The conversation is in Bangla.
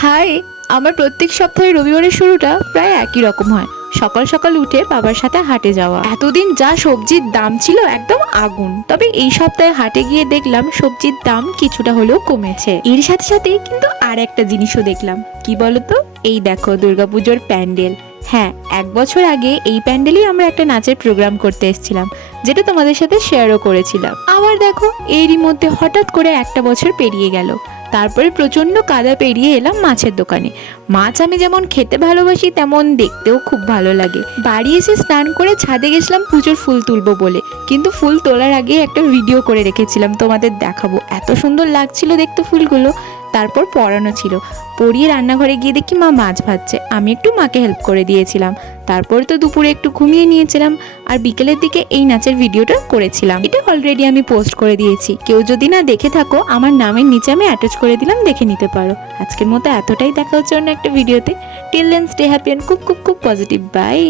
হাই। আমার প্রত্যেক সপ্তাহে রবিবারের শুরুটা প্রায় একই রকম হয়। সকাল সকাল উঠে বাবার সাথে হাটে যাওয়া। এতদিন যা সবজির দাম ছিল একদম আগুন, তবে এই সপ্তাহে হাটে গিয়ে দেখলাম সবজির দাম কিছুটা হলেও কমেছে। এর সাথে সাথে কিন্তু আর একটা জিনিসও দেখলাম, কি বলতো? এই দেখো দুর্গাপুজোর প্যান্ডেল। হ্যাঁ, 1 বছর আগে এই প্যান্ডেলেই আমরা একটা নাচের প্রোগ্রাম করতে এসেছিলাম, যেটা তোমাদের সাথে শেয়ারও করেছিলাম। আবার দেখো এরই মধ্যে হঠাৎ করে একটা বছর পেরিয়ে গেল। তারপরে প্রচণ্ড কাদা পেরিয়ে এলাম মাছের দোকানে। মাছ আমি যেমন খেতে ভালোবাসি, তেমন দেখতেও খুব ভালো লাগে। বাড়ি এসে স্নান করে ছাদে গেছিলাম পুজোর ফুল তুলবো বলে, কিন্তু ফুল তোলার আগে একটা ভিডিও করে রেখেছিলাম, তোমাদের দেখাবো। এত সুন্দর লাগছিল দেখতে ফুলগুলো। তারপর পরানো ছিল, পরিয়ে রান্নাঘরে গিয়ে দেখি মা মাছ ভাজছে, আমি একটু মাকে হেল্প করে দিয়েছিলাম। তারপর তো দুপুরে একটু ঘুমিয়ে নিয়েছিলাম, আর বিকেলের দিকে এই নাচের ভিডিওটা করেছিলাম। এটা অলরেডি আমি পোস্ট করে দিয়েছি, কেউ যদি না দেখে থাকো আমার নামের নিচে আমি অ্যাটাচ করে দিলাম, দেখে নিতে পারো। আজকের মতো এতটাই, দেখা হচ্ছে অন্য একটা ভিডিওতে। Till then stay happy and খুব খুব খুব পজিটিভ। বাই।